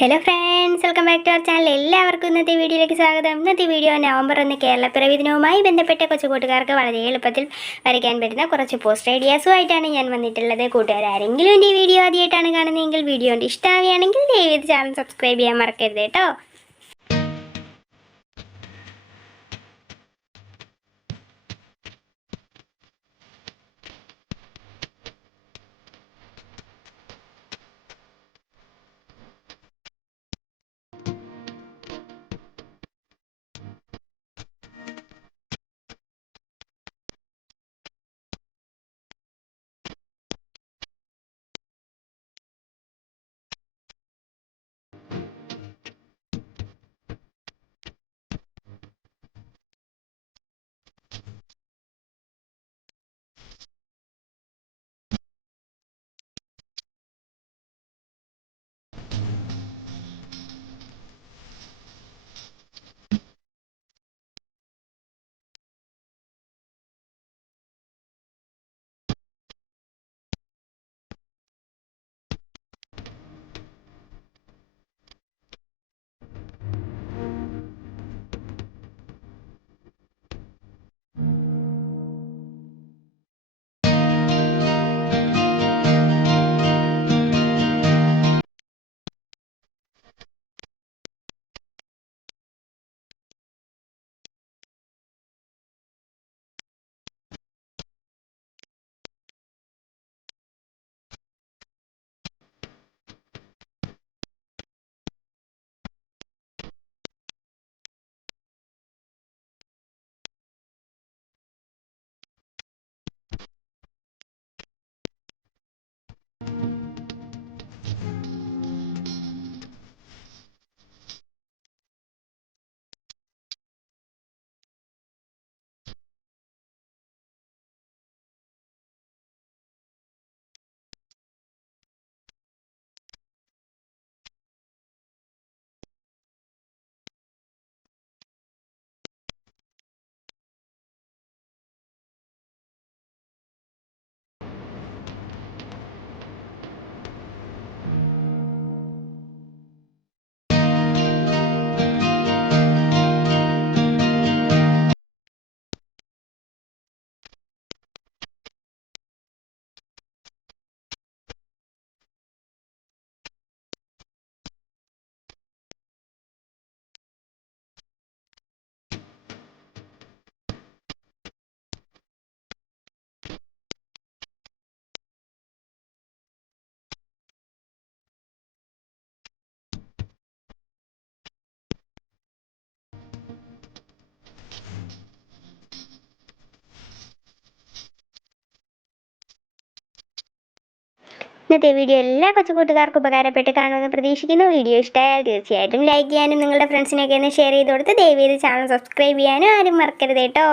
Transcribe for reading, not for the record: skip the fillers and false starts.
Hello friends, welcome back to our channel. എല്ലാവർക്കും ഇന്നത്തെ വീഡിയോയിലേക്ക് സ്വാഗതം. ഇന്നത്തെ വീഡിയോ നവംബർ 1 കേരളപ്പിറവി ദിനവുമായി ബന്ധപ്പെട്ട കൊച്ചു കൂട്ടുകാർക്ക് വളരെ എളുപ്പത്തിൽ വരയ്ക്കാൻ പറ്റുന്ന കുറച്ച് പോസ്റ്റർ ഐഡിയാസുമായിട്ടാണ് ഞാൻ വന്നിട്ടുള്ളത്. കൂട്ടുകാർ ആരെങ്കിലും എൻ്റെ ഈ വീഡിയോ ആദ്യമായിട്ടാണ് കാണുന്നതെങ്കിൽ വീഡിയോ ഇഷ്ടമാവുകയാണെങ്കിൽ ദയവേത് ചാനൽ സബ്സ്ക്രൈബ് ചെയ്യാൻ മറക്കരുത് കേട്ടോ. ഇന്നത്തെ വീഡിയോ എല്ലാ കൊച്ചു കൂട്ടുകാർക്കും ഉപകാരപ്പെട്ട് കാണുമെന്ന് പ്രതീക്ഷിക്കുന്നു. വീഡിയോ ഇഷ്ടമായാൽ തീർച്ചയായിട്ടും ലൈക്ക് ചെയ്യാനും നിങ്ങളുടെ ഫ്രണ്ട്സിനൊക്കെ ഒന്ന് ഷെയർ ചെയ്ത് കൊടുത്ത് ദയവേത് ചാനൽ സബ്സ്ക്രൈബ് ചെയ്യാനും ആരും മറക്കരുത് കേട്ടോ.